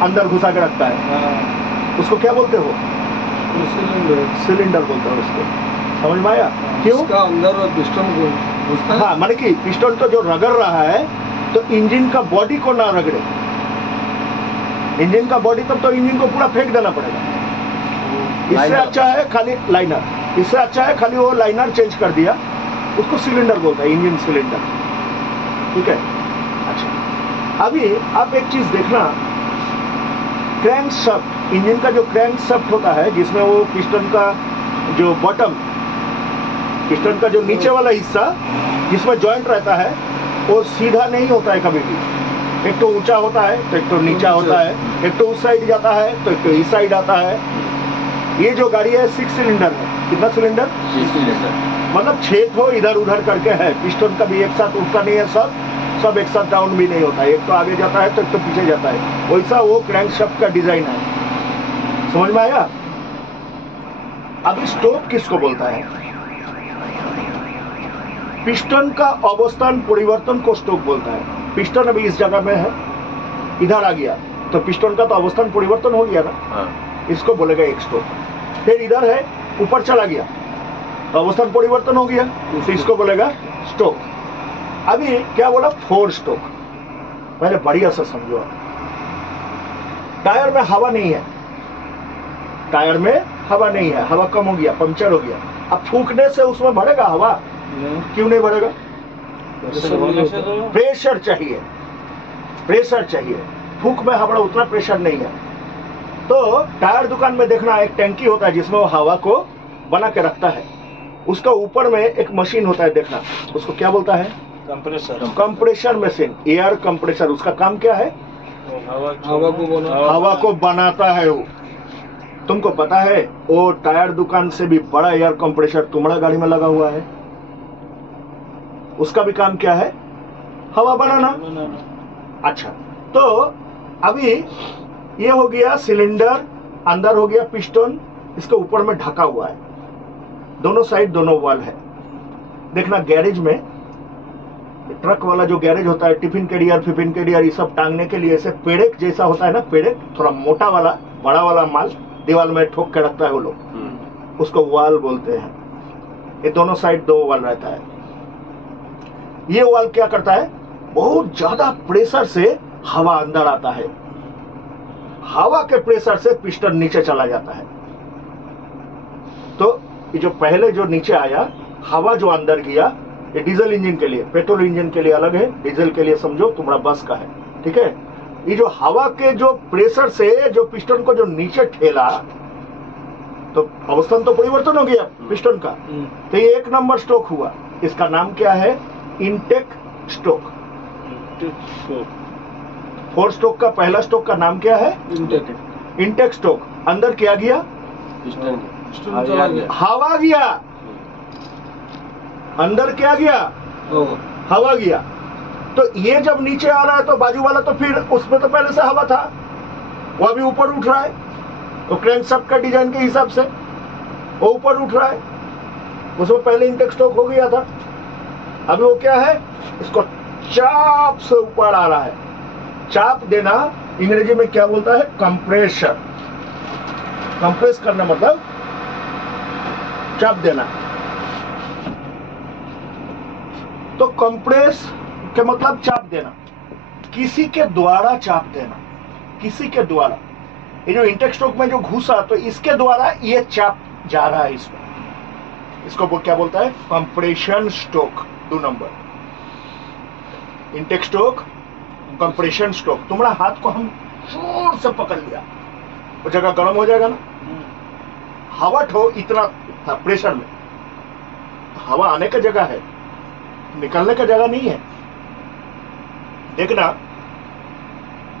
अंदर घुसा के रखता है, उसको क्या बोलते हो? सिलेंडर बोलते हो उसको। समझ में आया क्यों? अंदर पिस्टन घुसता है। हाँ, माने कि पिस्टन तो जो रगड़ रहा है तो इंजन का बॉडी को ना रगड़े। इंजन का बॉडी तब तो इंजन को पूरा फेंक देना पड़ेगा। इससे अच्छा है खाली लाइनर, इससे अच्छा है खाली वो लाइनर चेंज कर दिया, उसको सिलेंडर बोलता है, इंजन सिलेंडर। ठीक है। अच्छा, अभी आप एक चीज देखना, क्रैंक शाफ्ट, इंजन का जो क्रैंक शाफ्ट होता है जिसमें वो पिस्टन का जो बॉटम, पिस्टन का जो नीचे वाला हिस्सा जिसमें जॉइंट रहता है वो सीधा नहीं होता है कभी भी। एक तो ऊंचा होता है तो एक तो नीचा होता है, एक तो उस साइड जाता है तो एक तो इस साइड आता है। ये जो गाड़ी है 6 सिलेंडर है। कितना सिलेंडर? 6 सिलेंडर। मतलब 6 तो इधर उधर करके है। पिस्टन कभी एक साथ उठता नहीं है, सब एक साथ डाउन भी नहीं होता है। एक तो आगे जाता है तो एक तो पीछे जाता है, वैसा वो क्रैंकशाफ्ट का डिजाइन है। समझ में आया? अभी स्टोक किसको बोलता है? पिस्टन का अवस्थान परिवर्तन को स्टोक बोलता है। पिस्टन अभी इस जगह में है, इधर आ गया तो पिस्टन का तो अवस्थान परिवर्तन हो गया ना। हाँ। इसको बोलेगा एक स्टोक। फिर इधर है, ऊपर चला गया तो अवस्थान परिवर्तन हो गया तो इसको बोलेगा स्टोक। अभी क्या बोला? 4 स्टोक। पहले बढ़िया से समझो। टायर में हवा नहीं है, टायर में हवा नहीं है, हवा कम हो गया, पंक्चर हो गया। अब फूकने से उसमें भरेगा हवा? क्यों नहीं भरेगा? प्रेशर चाहिए, प्रेशर चाहिए। फूक में हमारा उतना प्रेशर नहीं है। तो टायर दुकान में देखना, एक टैंकी होता है जिसमें वो हवा को बना के रखता है। उसका ऊपर में एक मशीन होता है, देखना उसको क्या बोलता है? Compressor. Compressor machine, air compressor. उसका काम क्या है? हवा को बनाता है वो। तुमको पता है वो टायर दुकान से भी बड़ा एयर कंप्रेसर तुम्हारा गाड़ी में लगा हुआ है। उसका भी काम क्या है? हवा बनाना। अच्छा, तो अभी ये हो गया सिलेंडर, अंदर हो गया पिस्टन, इसके ऊपर में ढका हुआ है, दोनों साइड दोनों वाल है। देखना गैरेज में, ट्रक वाला जो गैरेज होता है, टिफिन कैरियर फिफिन कैरियर ये सब टांगने के लिए ऐसे पेड़ेक जैसा होता है ना, पेड़ेक थोड़ा मोटा वाला, बड़ा वाला माल दीवार में ठोक के रखता है वो लोग, उसको वाल बोलते हैं। ये दोनों साइड 2 वाल रहता है। ये वाल क्या करता है? बहुत ज्यादा प्रेशर से हवा अंदर आता है, हवा के प्रेशर से पिस्टन नीचे चला जाता है। तो ये जो पहले जो नीचे आया, हवा जो अंदर गया, ये डीजल इंजन के लिए, पेट्रोल इंजन के लिए अलग है, डीजल के लिए समझो तुम्हारा बस का है। ठीक है। ये जो हवा के जो प्रेशर से जो पिस्टन को जो नीचे ठेला, तो अवस्थान तो परिवर्तन हो गया पिस्टन का। तो ये 1 नंबर स्ट्रोक हुआ। इसका नाम क्या है? Intake stroke. 4 स्ट्रोक का पहला स्ट्रोक का नाम क्या है? Intake stroke. अंदर क्या गया? हवा गया। अंदर क्या गया? हवा गया। तो ये जब नीचे आ रहा है तो बाजू वाला तो फिर उसमें तो पहले से हवा था, वो अभी ऊपर उठ रहा है। तो क्रैंकशाफ्ट का डिजाइन के हिसाब से वो ऊपर उठ रहा है, उसमें पहले इनटेक स्ट्रोक हो गया था। अभी वो क्या है? इसको चाप से ऊपर आ रहा है। चाप देना अंग्रेजी में क्या बोलता है? कंप्रेशर। कंप्रेस करना मतलब चाप देना। तो कंप्रेस के मतलब चाप देना, किसी के द्वारा चाप देना, किसी के द्वारा। ये जो इनटेक स्ट्रोक में जो घुसा तो इसके द्वारा ये चाप जा रहा है इसमें, इसको क्या बोलता है? Compression stroke. 2 number intake stroke, compression stroke. तुम्हारा हाथ को हम जोर से पकड़ लिया, वो जगह गर्म हो जाएगा ना, हवा ठो इतना था प्रेशर में, हवा आने का जगह है, निकलने का जगह नहीं है। देखना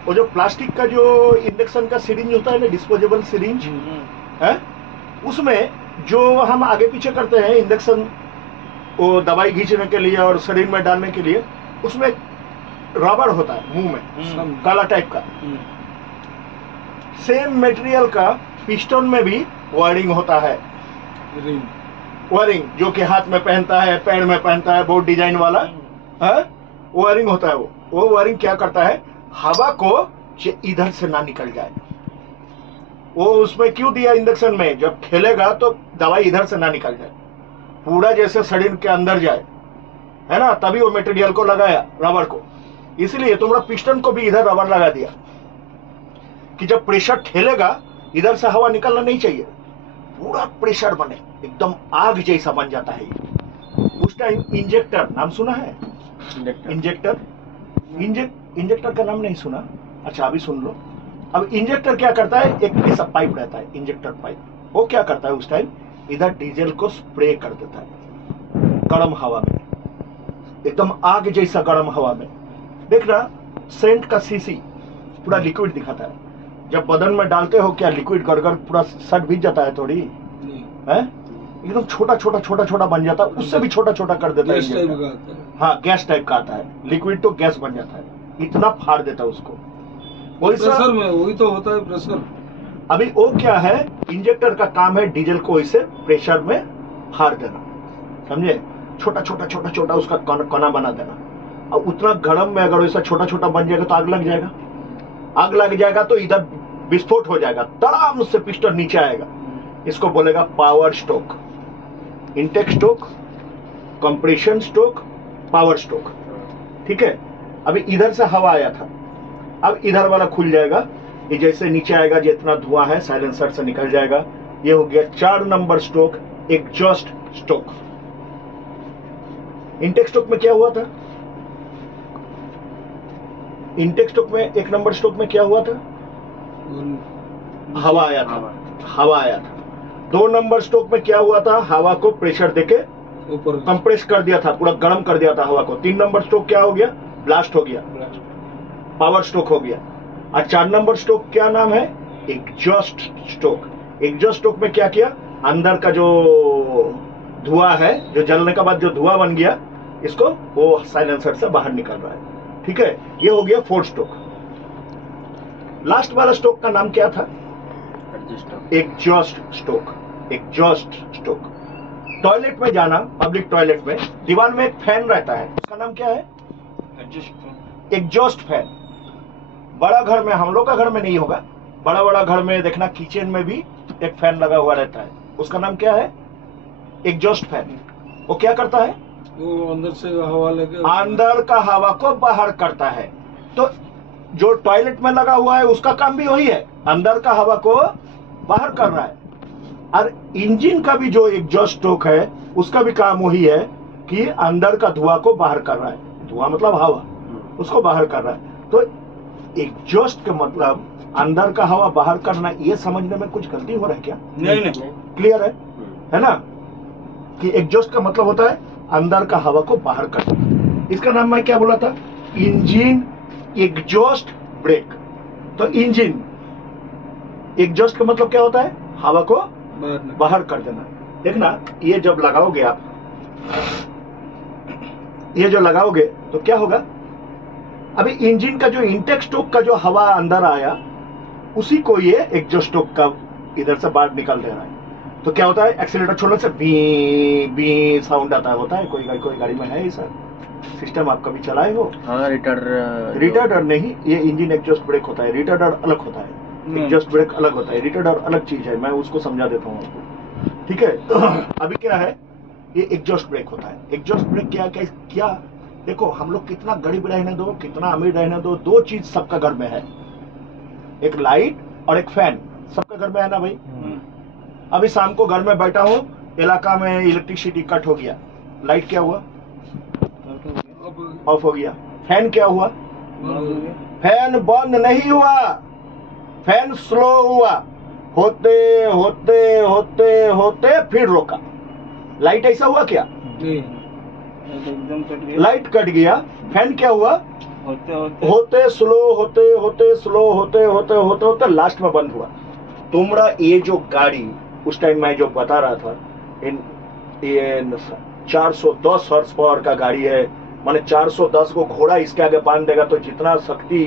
वो जो प्लास्टिक का जो इंजेक्शन का सिरिंज होता है ना, डिस्पोजेबल सिरिंज है, उसमें जो हम आगे पीछे करते हैं इंजेक्शन, वो दवाई खींचने के लिए और शरीर में डालने के लिए, उसमें रबड़ होता है मुंह में, काला टाइप का। सेम मटेरियल का पिस्टन में भी वायरिंग होता है, वायरिंग जो कि हाथ में पहनता है, पैर में पहनता है, बहुत डिजाइन वाला है, वायरिंग होता है। वो वायरिंग क्या करता है? हवा को इधर से ना निकल जाए। वो उसमें क्यों दिया इंजेक्शन में, जब खेलेगा तो दवाई इधर से ना निकल जाए, पूरा जैसे शरीर के अंदर जाए, है ना, तभी वो मटेरियल को लगाया, रबर को। इसलिए तुम्हारा पिस्टन को भी इधर रबर लगा दिया कि जब प्रेशर ठेलेगा इधर से हवा निकलना नहीं चाहिए, पूरा प्रेशर बने, एकदम आग जैसा बन जाता है। उस टाइम इंजेक्टर नाम सुना है? इंजेक्टर इंजेक्टर का नाम नहीं सुना? अच्छा अभी सुन लो। अब इंजेक्टर क्या करता है, एक ऐसा पाइप रहता है इंजेक्टर पाइप, वो क्या करता है उस टाइम इधर डीजल को स्प्रे कर देता है गर्म हवा में, एकदम आग जैसा गर्म हवा में। देखना सेंट का सीसी पूरा लिक्विड दिखाता है, जब बदन में डालते हो क्या लिक्विड गड़गड़ पूरा शर्ट भीग जाता है थोड़ी है, एकदम छोटा छोटा छोटा छोटा बन जाता है, उससे भी छोटा छोटा कर देता है। हाँ गैस टाइप का आता है, लिक्विड तो गैस बन जाता है, इतना फाड़ देता है उसको। प्रेशर में वही तो होता है प्रेशर। अभी वो क्या है, इंजेक्टर का काम है डीजल को इसे प्रेशर में फाड़ देना, समझे, छोटा छोटा छोटा छोटा उसका कणा बना देना। और उतना गर्म में अगर वैसा छोटा छोटा बन जाएगा तो आग लग जाएगा, आग लग जाएगा तो इधर विस्फोट हो जाएगा, तड़ाम से पिस्टन नीचे आएगा। इसको बोलेगा power stroke, intake stroke, compression stroke, power stroke. ठीक है, अभी इधर से हवा आया था, अब इधर वाला खुल जाएगा, ये जैसे नीचे आएगा जितना धुआं है साइलेंसर से निकल जाएगा। ये हो गया 4 number stroke, exhaust stroke. Intake stroke में क्या हुआ था, इंटेक स्ट्रोक में 1 नंबर स्ट्रोक में क्या हुआ था, हवा आया था, हवा आया था। 2 नंबर स्ट्रोक में क्या हुआ था, हवा को प्रेशर देके ऊपर कंप्रेस कर दिया था, पूरा गर्म कर दिया था हवा को। 3 नंबर स्ट्रोक क्या हो गया, ब्लास्ट हो गया, पावर स्ट्रोक हो गया। और 4 नंबर स्ट्रोक क्या नाम है, एग्जॉस्ट स्ट्रोक। एग्जॉस्ट स्ट्रोक में क्या किया, अंदर का जो धुआं है, जो जलने के बाद जो धुआं बन गया, इसको वो साइलेंसर से बाहर निकल रहा है। ठीक है, ये हो गया 4 स्ट्रोक। लास्ट वाला स्ट्रोक का नाम क्या था, exhaust stroke. Exhaust stroke. Toilet में जाना, पब्लिक टॉयलेट में दीवार में एक फैन रहता है, उसका नाम क्या है, एग्जॉस्ट फैन। बड़ा घर में, हम लोग का घर में नहीं होगा, बड़ा बड़ा घर में देखना किचन में भी एक फैन लगा हुआ रहता है, उसका नाम क्या है, एग्जॉस्ट फैन। वो क्या करता है, वो अंदर से हवा लेके अंदर का हवा को बाहर करता है। तो जो टॉयलेट में लगा हुआ है उसका काम भी वही है, अंदर का हवा को बाहर कर रहा है। और इंजन का भी जो एग्जॉस्ट स्ट्रोक है उसका भी काम वही है कि अंदर का धुआं को बाहर कर रहा है, धुआं मतलब हवा, उसको बाहर कर रहा है। तो एग्जॉस्ट का मतलब अंदर का हवा बाहर करना, ये समझने में कुछ गलती हो रहा है क्या? नहीं क्लियर है ना, कि एग्जॉस्ट का मतलब होता है अंदर का हवा को बाहर करना। इसका नाम मैं क्या बोला था, इंजन एग्जॉस्ट ब्रेक। तो इंजन एग्जॉस्ट का मतलब क्या होता है, हवा को बाहर कर देना। देखना ये जब लगाओगे आप, ये जो लगाओगे तो क्या होगा, अभी इंजन का जो इंटेक स्ट्रोक का जो हवा अंदर आया उसी को ये एग्जॉस्ट स्ट्रोक का इधर से बाहर निकल दे रहा है। तो क्या होता है, एक्सीलेटर छोड़ने से बी बी साउंड आता है, होता है, कोई गाड़ी में है ऐसा सिस्टम, आप कभी चलाए हो? हाँ, रिटार्डर नहीं, ये इंजन एग्जॉस्ट ब्रेक होता है, रिटार्डर अलग होता है, एग्जॉस्ट ब्रेक अलग होता है, रिटार्डर अलग चीज है, मैं उसको समझा देता हूँ आपको। ठीक है, अभी क्या है, ये एग्जॉस्ट ब्रेक होता है। एग्जॉस्ट ब्रेक क्या, देखो हम लोग कितना गरीब रहने दो, कितना अमीर रहने दो, 2 चीज सबका घर में है, एक लाइट और एक फैन, सबका घर में है ना भाई। अभी शाम को घर में बैठा हूँ, इलाका में इलेक्ट्रिसिटी कट हो गया, लाइट क्या हुआ, ऑफ हो गया। फैन क्या हुआ, फैन बंद नहीं हुआ, फैन स्लो हुआ, होते होते होते होते फिर रोका। लाइट ऐसा हुआ क्या, लाइट कट गया, फैन क्या हुआ, होते स्लो होते होते स्लो होते होते होते होते लास्ट में बंद हुआ। तुम्हारा ये जो गाड़ी उस टाइम मैं जो बता रहा था, ये 410 हॉर्स पावर का गाड़ी है, माने 410 को घोड़ा इसके आगे बांध देगा तो जितना शक्ति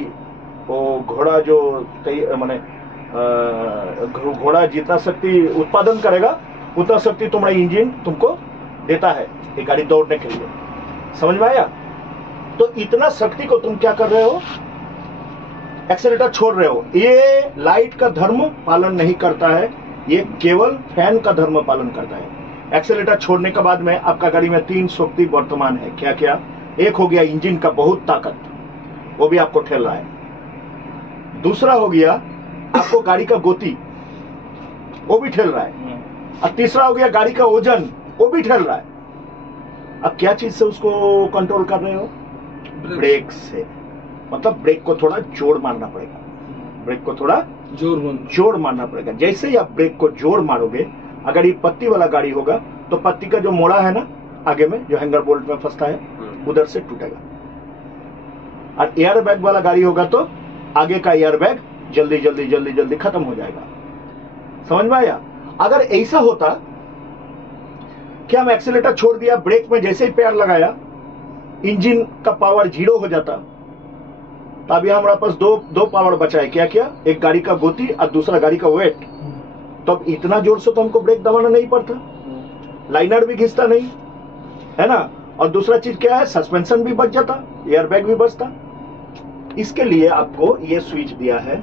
वो घोड़ा जो माने घोड़ा जितना शक्ति उत्पादन करेगा उतना शक्ति तुम्हारा इंजन तुमको देता है ये गाड़ी दौड़ने के लिए, समझ में आया? तो इतना शक्ति को तुम क्या कर रहे हो, एक्सेलेटर छोड़ रहे हो, ये लाइट का धर्म पालन नहीं करता है, ये केवल फैन का धर्म पालन करता है। एक्सेलेटर छोड़ने के बाद में आपका गाड़ी में 3 शक्ति वर्तमान है। क्या क्या? एक हो गया इंजन का बहुत ताकत, वो भी आपको ठेल रहा है। दूसरा हो गया आपको गाड़ी का गति, वो भी ठेल रहा है। और तीसरा हो गया गाड़ी का वजन, वो भी ठेल रहा है। अब क्या चीज से उसको कंट्रोल कर रहे हो? ब्रेक से। मतलब ब्रेक को थोड़ा जोर मारना पड़ेगा, ब्रेक को थोड़ा जोर मारना पड़ेगा। जैसे ही आप ब्रेक को जोर मारोगे, अगर ये पत्ती वाला गाड़ी होगा तो पत्ती का जो मोड़ा है ना आगे में, जो हैंगर बोल्ट में फंसता है, उधर से टूटेगा। और एयर बैग वाला गाड़ी होगा तो आगे का एयर बैग जल्दी जल्दी जल्दी जल्दी खत्म हो जाएगा। समझ में आया? अगर ऐसा होता कि हम एक्सीलेटर छोड़ दिया, ब्रेक में जैसे ही पैर लगाया इंजन का पावर 0 हो जाता, तो अभी हमारे पास दो पावर बचा है। क्या क्या? एक गाड़ी का गति और दूसरा गाड़ी का वेट। तो अब इतना जोर से तो हमको ब्रेक दबाना नहीं पड़ता, लाइनर भी घिसता नहीं है ना। और दूसरा चीज क्या है? सस्पेंशन भी बच जाता, एयर बैग भी बचता। इसके लिए आपको ये स्विच दिया है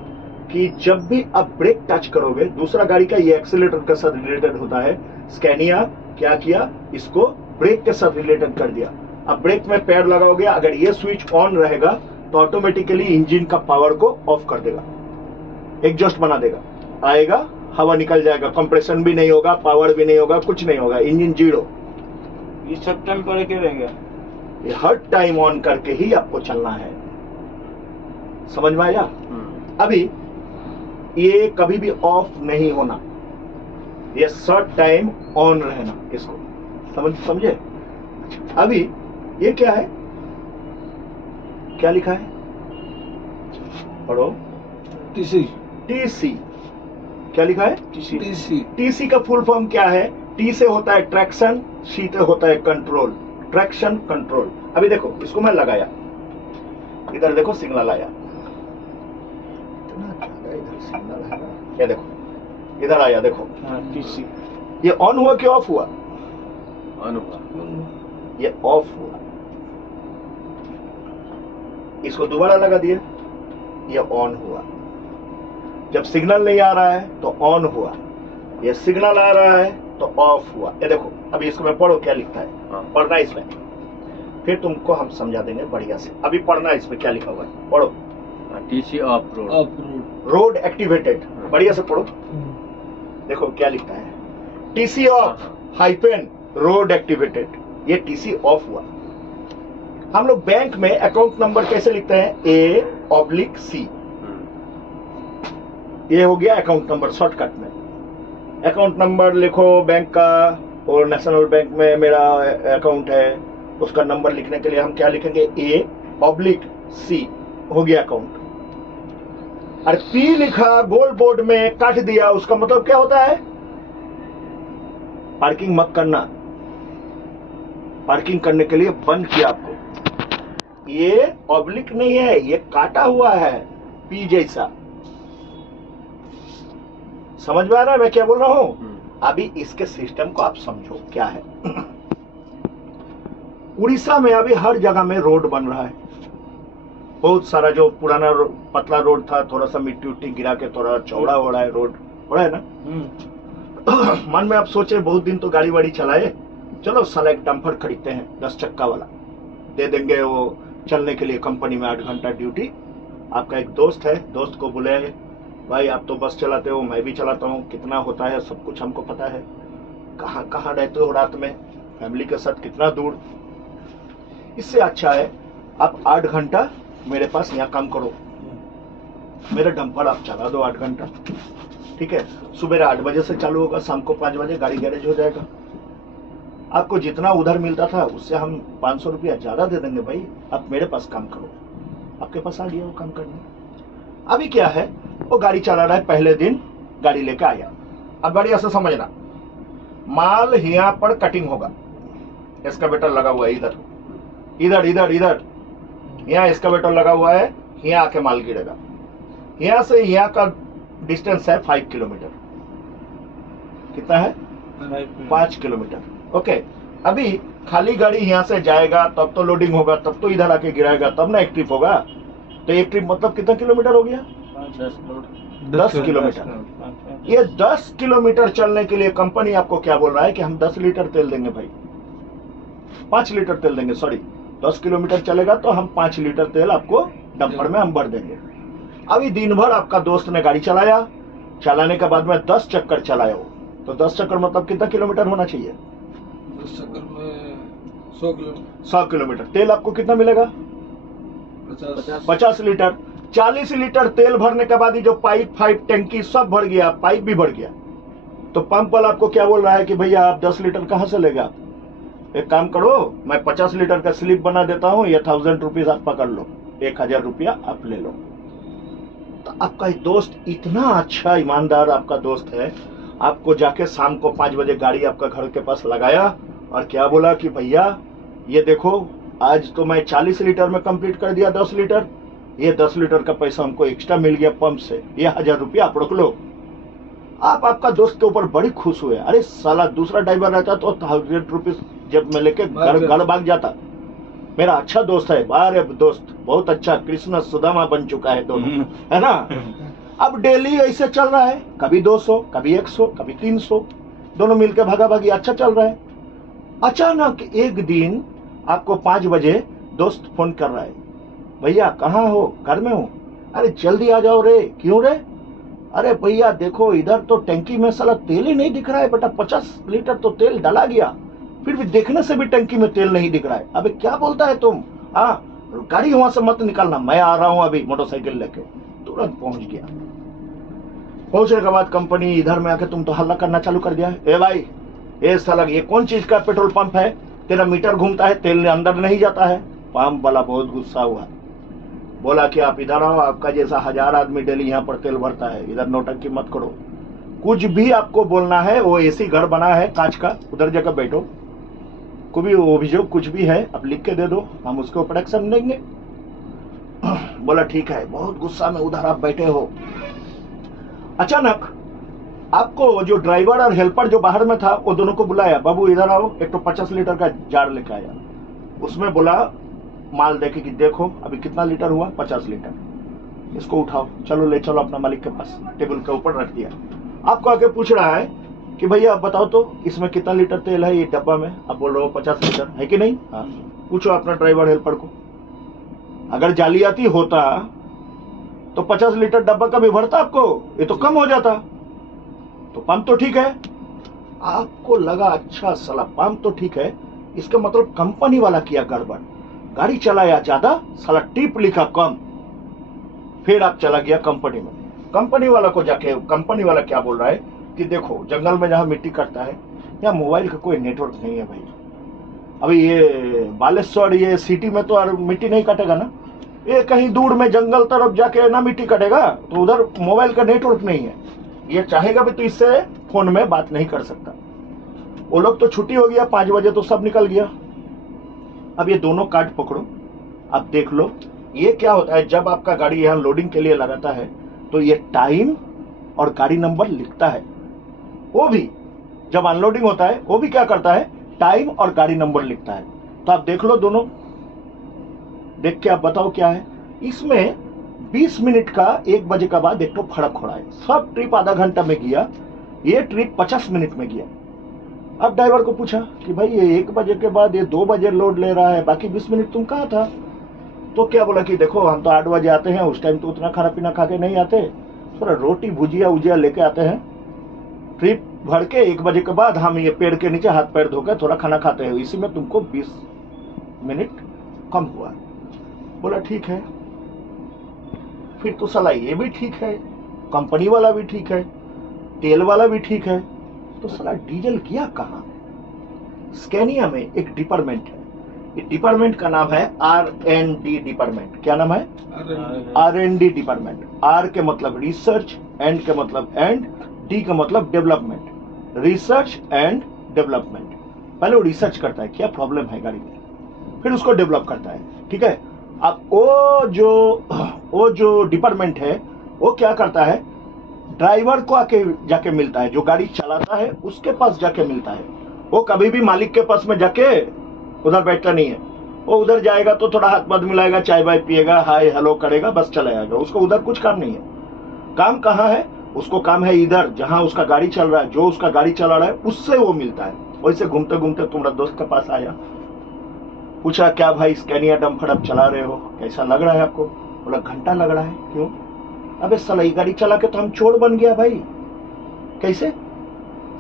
कि जब भी आप ब्रेक टच करोगे, दूसरा गाड़ी का ये एक्सीलेटर के साथ रिलेटेड होता है। स्कैनिया क्या किया? इसको ब्रेक के साथ रिलेटेड कर दिया। अब ब्रेक में पैर लगाओगे, अगर ये स्विच ऑन रहेगा तो ऑटोमेटिकली इंजन का पावर को ऑफ कर देगा, एग्जॉस्ट बना देगा, आएगा, हवा निकल जाएगा, कंप्रेशन भी नहीं होगा, पावर भी नहीं होगा, कुछ नहीं होगा, इंजन 0। ये सब टाइम पर क्या रहेगा? ये हर टाइम ऑन करके ही आपको चलना है। समझ में आया? अभी ये कभी भी ऑफ नहीं होना, ये शॉर्ट टाइम ऑन रहना, इसको समझे? अभी ये क्या है? क्या लिखा है? पढ़ो। टीसी। क्या लिखा है? टीसी का फुल फॉर्म क्या है? टी से होता है ट्रैक्शन, सी से होता है कंट्रोल। Traction control. अभी देखो, इसको मैं लगाया, इधर देखो सिग्नल आया, इधर सिग्नल है, ये देखो इधर आया, देखो टीसी। ये ऑन हुआ कि ऑफ हुआ? ऑन हुआ। ये ऑफ हुआ। इसको दोबारा लगा दिया, ये ऑन हुआ। जब सिग्नल नहीं आ रहा है तो ऑन हुआ, ये सिग्नल आ रहा है तो ऑफ हुआ। ये देखो, अभी इसको मैं पढ़ो क्या लिखता है, पढ़ना इसमें, फिर तुमको हम समझा देंगे बढ़िया से। अभी पढ़ना इसमें क्या लिखा हुआ है, पढ़ो। TC of road. Road activated, बढ़िया से पढ़ो। देखो क्या लिखता है, TC of hyphen road activated. ये टीसी ऑफ हुआ। हम लोग बैंक में अकाउंट नंबर कैसे लिखते हैं? A/C। ये हो गया अकाउंट नंबर शॉर्टकट में। अकाउंट नंबर लिखो बैंक का, और नेशनल बैंक में मेरा अकाउंट है, उसका नंबर लिखने के लिए हम क्या लिखेंगे? A/C हो गया अकाउंट। और P लिखा गोल बोर्ड में काट दिया, उसका मतलब क्या होता है? पार्किंग मत करना। पार्किंग करने के लिए बंद किया आपको। ये ऑब्लिक नहीं है, ये काटा हुआ है P जैसा। समझ में आ रहा है मैं क्या बोल रहा हूं? अभी इसके सिस्टम को आप समझो क्या है। उड़ीसा में अभी हर जगह में रोड बन रहा है, बहुत सारा। जो पुराना पतला रोड था, थोड़ा सा मिट्टी उट्टी गिरा के थोड़ा चौड़ा हो रहा है रोड, हो रहा है ना। मन में आप सोचे बहुत दिन तो गाड़ी वाड़ी चलाए, चलो साला एक डंपर खरीदते हैं 10 चक्का वाला, दे देंगे वो चलने के लिए कंपनी में 8 घंटा ड्यूटी। आपका एक दोस्त है, दोस्त को बुलाए, भाई आप तो बस चलाते हो, मैं भी चलाता हूँ, कितना होता है सब कुछ हमको पता है, कहाँ कहाँ रहते हो रात में, फैमिली के साथ कितना दूर। इससे अच्छा है आप 8 घंटा मेरे पास यहाँ काम करो, मेरा डंपर आप चला दो 8 घंटा, ठीक है। सुबह 8 बजे से चालू होगा, शाम को 5 बजे गाड़ी गैरेज हो जाएगा। आपको जितना उधर मिलता था उससे हम 500 रुपया ज्यादा दे देंगे भाई, आप मेरे पास काम करो। आपके पास आ गया वो काम करने। अभी क्या है, वो गाड़ी चला रहा है, पहले दिन गाड़ी लेकर आया। अब गाड़ी ऐसा समझना, माल यहाँ पर कटिंग होगा, एस्कावेटर लगा हुआ है इधर इधर इधर इधर, यहाँ एस्कावेटर लगा हुआ है, यहाँ आके माल गिरेगा। यहाँ से यहाँ का डिस्टेंस है 5 किलोमीटर। कितना है? 5 किलोमीटर। ओके। अभी खाली गाड़ी यहाँ से जाएगा, तब तो लोडिंग होगा, तब तो इधर आके गिराएगा, तब ना एक्टिव होगा। तो एक ट्रिप मतलब कितना किलोमीटर हो गया? 10 किलोमीटर। ये 10 किलोमीटर चलने के लिए कंपनी आपको क्या बोल रहा है कि हम 10 लीटर तेल देंगे भाई, 5 लीटर तेल देंगे, सॉरी 10 किलोमीटर चलेगा तो हम 5 लीटर तेल आपको डंपर में हम भर देंगे। अभी दिन भर आपका दोस्त ने गाड़ी चलाया, चलाने के बाद में 10 चक्कर चलाया हो, तो 10 चक्कर मतलब कितना किलोमीटर होना चाहिए? 10 चक्कर में 100 किलोमीटर। 100 किलोमीटर। तेल आपको कितना मिलेगा? 50 लीटर। 40 लीटर तेल भरने के बाद ही जो पाइप फाइप टंकी सब भर गया, पाइप भी भर गया, तो पंप वाला आपको क्या बोल रहा है कि भैया आप 10 लीटर कहां से लेगा? एक काम करो, मैं 50 लीटर का स्लिप बना देता हूं, ये 1000 रुपीज आप पकड़ लो, 1000 रुपया आप ले लो। तो आपका दोस्त इतना अच्छा ईमानदार आपका दोस्त है, आपको जाके शाम को 5 बजे गाड़ी आपका घर के पास लगाया और क्या बोला कि भैया ये देखो आज तो मैं 40 लीटर में कंप्लीट कर दिया 10 लीटर, ये 10 लीटर का पैसा हमको एक्स्ट्रा मिल गया पंप से, ये 1000 रुपया आप रख लो। आप आपका दोस्त के ऊपर बड़ी खुश हुए। अरे साला दूसरा ड्राइवर रहता तो 1000 रुपीज जब मैं लेके घर भाग जाता। मेरा अच्छा दोस्त है, बारे दोस्त बहुत अच्छा, कृष्ण सुदामा बन चुका है दोनों, है ना। अब डेली ऐसे चल रहा है, कभी 200 कभी 100 कभी 300, दोनों मिलकर भागा भागी अच्छा चल रहा है। अचानक एक दिन आपको 5 बजे दोस्त फोन कर रहा है, भैया कहाँ हो? घर में हूँ। अरे जल्दी आ जाओ रे। क्यों रे? अरे भैया देखो इधर तो टंकी में साला तेल ही नहीं दिख रहा है बेटा, 50 लीटर तो तेल डाला गया, फिर भी देखने से भी टंकी में तेल नहीं दिख रहा है। अबे क्या बोलता है तुम? हाँ गाड़ी वहां से मत निकालना, मैं आ रहा हूं अभी मोटरसाइकिल लेके। तुरंत पहुंच गया। पहुंचने के बाद कंपनी इधर में आके तुम तो हल्ला करना चालू कर दिया है, ए भाई ये साला ये कौन चीज का पेट्रोल पंप है? तेरा मीटर घूमता है, तेल अंदर नहीं जाता है। पंप वाला बहुत गुस्सा हुआ, बोला कि आप इधर आओ, आपका जैसा 1000 आदमी डेली यहाँ पर तेल भरता है, इधर नौटंकी मत करो। कुछ भी आपको बोलना है, वो एसी घर बना है कांच का, उधर जाकर बैठो, कोई भी अभियोग कुछ भी है आप लिख के दे दो, हम उसके ऊपर एक्शन लेंगे। बोला ठीक है। बहुत गुस्सा में उधर आप बैठे हो। अचानक आपको जो ड्राइवर और हेल्पर जो बाहर में था वो दोनों को बुलाया, बाबू इधर आओ, एक तो 50 लीटर का जार लेके आया। उसमें बोला माल देखे कि देखो अभी कितना लीटर हुआ, 50 लीटर, इसको उठाओ, चलो ले चलो अपना मालिक के पास। टेबल के ऊपर रख दिया। आपको आके पूछ रहा है कि भैया आप बताओ तो इसमें कितना लीटर तेल है ये डब्बा में? आप बोल रहे हो 50 लीटर है कि नहीं? हाँ। पूछो अपना ड्राइवर हेल्पर को, अगर जालियाती होता तो 50 लीटर डब्बा का भी भरता आपको, ये तो कम हो जाता। तो पंप तो ठीक है। आपको लगा अच्छा साला पंप तो ठीक है, इसका मतलब कंपनी वाला किया गड़बड़, गाड़ी चलाया ज्यादा, साला टिप लिखा कम। फिर आप चला गया कंपनी में। कंपनी वाला को जाके कंपनी वाला क्या बोल रहा है कि देखो जंगल में जहां मिट्टी कटता है यहाँ मोबाइल का कोई नेटवर्क नहीं है भाई। अभी ये बालेश्वर ये सिटी में तो मिट्टी नहीं कटेगा ना, ये कहीं दूर में जंगल तरफ जाके ना मिट्टी कटेगा, तो उधर मोबाइल का नेटवर्क नहीं है, ये चाहेगा भी तो इससे फोन में बात नहीं कर सकता। वो लोग तो छुट्टी हो गया, 5 बजे तो सब निकल गया। अब ये दोनों कार्ड पकड़ो, अब देख लो ये क्या होता है। जब आपका गाड़ी यहाँ लोडिंग के लिए लगाता है तो ये टाइम और गाड़ी नंबर लिखता है, वो भी जब अनलोडिंग होता है वो भी क्या करता है, टाइम और गाड़ी नंबर लिखता है। तो आप देख लो दोनों, देख के आप बताओ क्या है इसमें। 20 मिनट का 1 बजे के बाद एक तो फर्क हो रहा है। सब ट्रिप आधा घंटा में गया, ये ट्रिप 50 मिनट में गया। अब ड्राइवर को पूछा कि भाई ये 1 बजे के बाद ये 2 बजे लोड ले रहा है, बाकी 20 मिनट तुम कहाँ था? तो क्या बोला कि देखो हम तो 8 बजे आते हैं, उस टाइम तो उतना खाना पीना खा के नहीं आते, थोड़ा रोटी भुजिया उजिया लेके आते हैं, ट्रिप भर के 1 बजे के बाद हम ये पेड़ के नीचे हाथ पैर धोकर थोड़ा खाना खाते हैं, इसी में तुमको 20 मिनट कम हुआ। बोला ठीक है। फिर तो साला ये भी ठीक है, कंपनी वाला भी ठीक है, तेल वाला भी ठीक है, तो साला डीजल गया कहाँ? स्कैनिया में एक डिपार्टमेंट है, ये डिपार्टमेंट का नाम है R&D डिपार्टमेंट। क्या नाम है? R&D department. R के मतलब रिसर्च, एंड के मतलब एंड, डी का मतलब डेवलपमेंट, रिसर्च एंड डेवलपमेंट। पहले वो रिसर्च करता है क्या प्रॉब्लम है गाड़ी में, फिर उसको डेवलप करता है, ठीक है। अब वो जो डिपार्टमेंट है वो क्या करता है, ड्राइवर को आके जाके मिलता है, जो गाड़ी चलाता है उसके पास जाके मिलता है। वो कभी भी मालिक के पास में जाके उधर बैठता नहीं है, वो उधर जाएगा तो थोड़ा हाथ मत मिलाएगा, चाय वाय पिएगा, हाय हेलो करेगा, बस चला जाएगा। उसको उधर कुछ काम नहीं है। काम कहाँ है? उसको काम है इधर जहां उसका गाड़ी चल रहा है, जो उसका गाड़ी चला रहा है उससे वो मिलता है। वैसे घूमते घूमते तुम्हारा दोस्त के पास आया, पूछा क्या भाई स्कैनिया डंपर अब चला रहे हो, कैसा लग रहा है आपको? बोला घंटा लग रहा है। क्यों? अबे साला ये गाड़ी चला के तो हम चोर बन गया भाई। कैसे?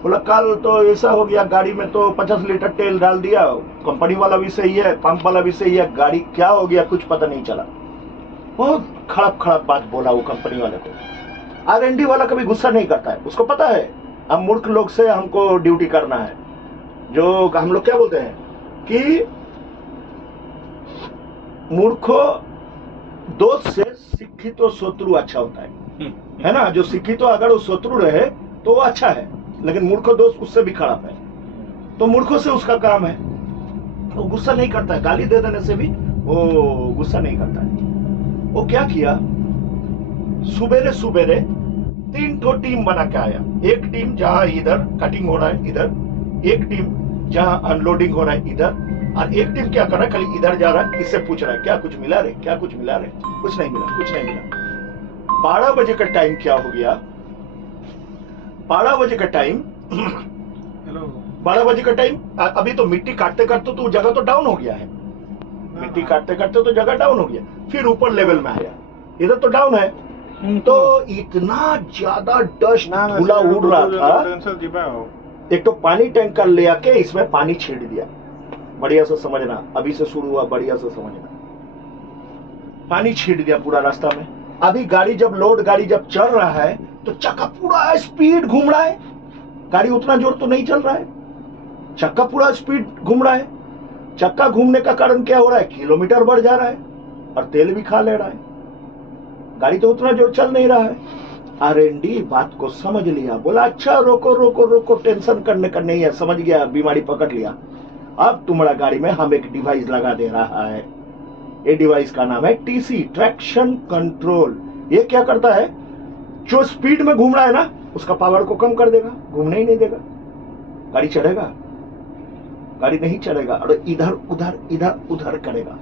बोला कल तो ऐसा हो गया, गाड़ी में तो 50 लीटर तेल डाल दिया, कंपनी वाला भी सही है, पंप वाला भी सही है, गाड़ी क्या हो गया कुछ पता नहीं चला। बहुत खराब खराब बात बोला वो कंपनी वाले को। R&D वाला कभी गुस्सा नहीं करता है, उसको पता है हम मूर्ख लोग से हमको ड्यूटी करना है। जो हम लोग क्या बोलते हैं कि मूर्खो दोस्त से शिक्षित तो शत्रु अच्छा होता है ना? जो शिक्षित तो अगर वो शत्रु रहे तो वो अच्छा है, लेकिन मूर्खो दोस्त उससे भी खराब है। तो मूर्खों से उसका काम है, वो गुस्सा नहीं करता है, गाली दे देने से भी वो गुस्सा नहीं करता है। वो क्या किया, सुबेरे सुबेरे 3 ठो टीम बना के आया। एक टीम जहां इधर कटिंग हो रहा है इधर, एक टीम जहां अनलोडिंग हो रहा है इधर, और एक टीम क्या कर रहा है खाली इधर जा रहा है, इससे पूछ रहा है क्या कुछ मिला रे, क्या कुछ मिला रे? कुछ नहीं मिला, कुछ नहीं मिला। 12 बजे का टाइम क्या हो गया? 12 बजे का टाइम 12 बजे का टाइम अभी तो मिट्टी काटते काटते तो जगह तो डाउन हो गया है, मिट्टी काटते काटते तो जगह डाउन हो गया, फिर ऊपर लेवल में आया, इधर तो डाउन है। तो इतना ज्यादा डस्ट धूला उड़ रहा था, एक तो पानी टैंकर ले आके इसमें पानी छीड़ दिया। बढ़िया से समझना, अभी से शुरू हुआ, बढ़िया से समझना। पानी छीड़ दिया पूरा रास्ता में। अभी गाड़ी जब लोड गाड़ी जब चल रहा है तो चक्का पूरा स्पीड घूम रहा है, गाड़ी उतना जोर तो नहीं चल रहा है, चक्का पूरा स्पीड घूम रहा है। चक्का घूमने का कारण क्या हो रहा है? किलोमीटर बढ़ जा रहा है और तेल भी खा ले रहा है, गाड़ी तो उतना जोर चल नहीं रहा है। R&D बात को समझ लिया, बोला अच्छा रोको रोको रोको, टेंशन करने का नहीं है, समझ गया, बीमारी पकड़ लिया। अब तुम्हारा गाड़ी में हम एक डिवाइस लगा दे रहा है, ये डिवाइस का नाम है TC, ट्रैक्शन कंट्रोल। ये क्या करता है, जो स्पीड में घूम रहा है ना उसका पावर को कम कर देगा, घूमने ही नहीं देगा, गाड़ी चलेगा, गाड़ी नहीं चलेगा और इधर उधर इधर उधर करेगा।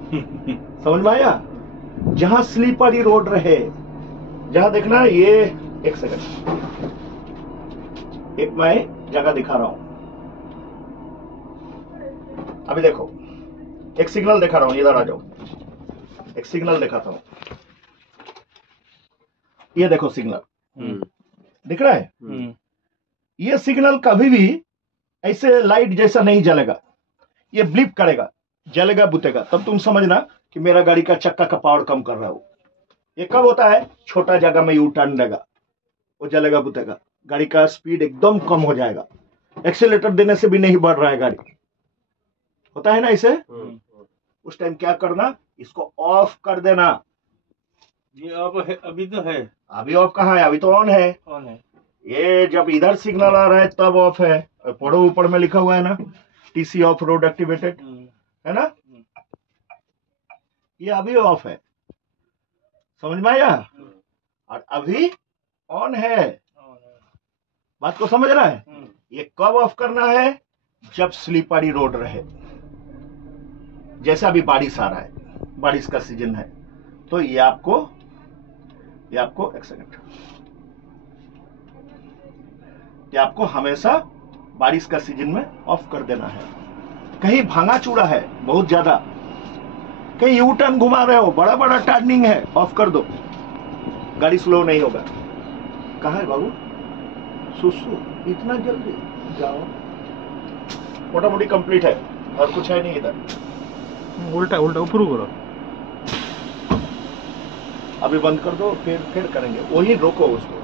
समझ में आया? जहां स्लीपरी रोड रहे, जहां देखना ये, एक सेकंड, एक मैं जगह दिखा रहा हूं। अभी देखो एक सिग्नल दिखा रहा हूं, इधर आ जाओ, एक सिग्नल दिखाता हूं। ये देखो सिग्नल दिख रहा है? ये सिग्नल कभी भी ऐसे लाइट जैसा नहीं जलेगा, ये ब्लिप करेगा, जलेगा बुतेगा, तब तुम समझना कि मेरा गाड़ी का चक्का का पावर कम कर रहा हो। ये कब होता है? छोटा जगह में यू टर्न देगा, वो जलेगा बुतेगा, गाड़ी का स्पीड एकदम कम हो जाएगा, एक्सीलेटर देने से भी नहीं बढ़ रहा है गाड़ी, होता है ना इसे? उस टाइम क्या करना, इसको ऑफ कर देना। ये अब है, अभी तो है, अभी ऑफ कहाँ है? अभी तो ऑन है। ऑन है। ये जब इधर सिग्नल आ रहा है तब ऑफ है। पढ़ो ऊपर में लिखा हुआ है ना, TC ऑफ रोड एक्टिवेटेड, है ना? ये अभी ऑफ है, समझ में आया? और अभी ऑन है, बात को समझ रहा है? ये कब ऑफ करना है? जब स्लीपरी रोड रहे, जैसे अभी बारिश आ रहा है, बारिश का सीजन है, तो ये आपको एक सेकंड, ये आपको हमेशा बारिश का सीजन में ऑफ कर देना है। कहीं भांगा चूड़ा है बहुत ज्यादा, कहीं यू टर्न घुमा रहे हो, बड़ा बड़ा टर्निंग है, ऑफ कर दो, गाड़ी स्लो नहीं होगा। कहाँ है बाबू? सुसु इतना जल्दी जाओ, मोटा मोटी कंप्लीट है और कुछ है नहीं इधर। उल्टा उल्टा ऊपर करो, अभी बंद कर दो, फिर करेंगे, वही रोको उसको।